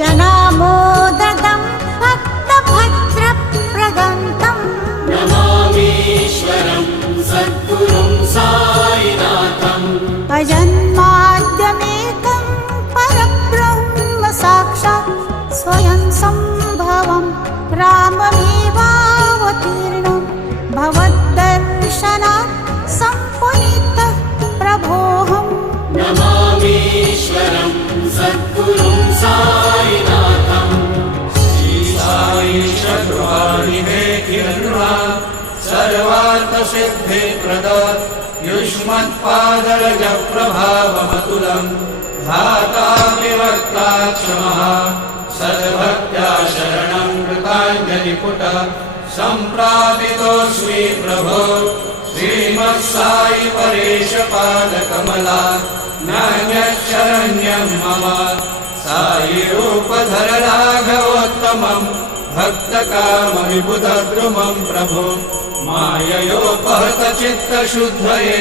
भजनामोददं भक्तभद्रप्रगन्तं नमामीश्वरं सद्गुरुं साईनाथं भजन्माद्यमेकं परब्रह्म साक्षात् स्वयं सम्भवं राममेवावतीर्णं भवद्दर्शनात् सम्पुनीतः प्रभोऽहम् नमामीश्वरं सद्गुरुं साईनाथं श्री साई शर्वाणिहे किरणा सर्वार्थसिद्धिप्रद युष्मत्पादरजप्रभावमतुलं धाताविवक्ताक्षमः सद्भक्त्या शरणं कृताञ्जलिपुट सम्प्रापितोऽस्मि प्रभो श्रीमत्साई परेशपादकमला नान्यशरण्यं मम साई रूपधर राघवोत्तमं भक्तकामविबुधद्रुमं प्रभो माययोपहत चित्तशुद्धये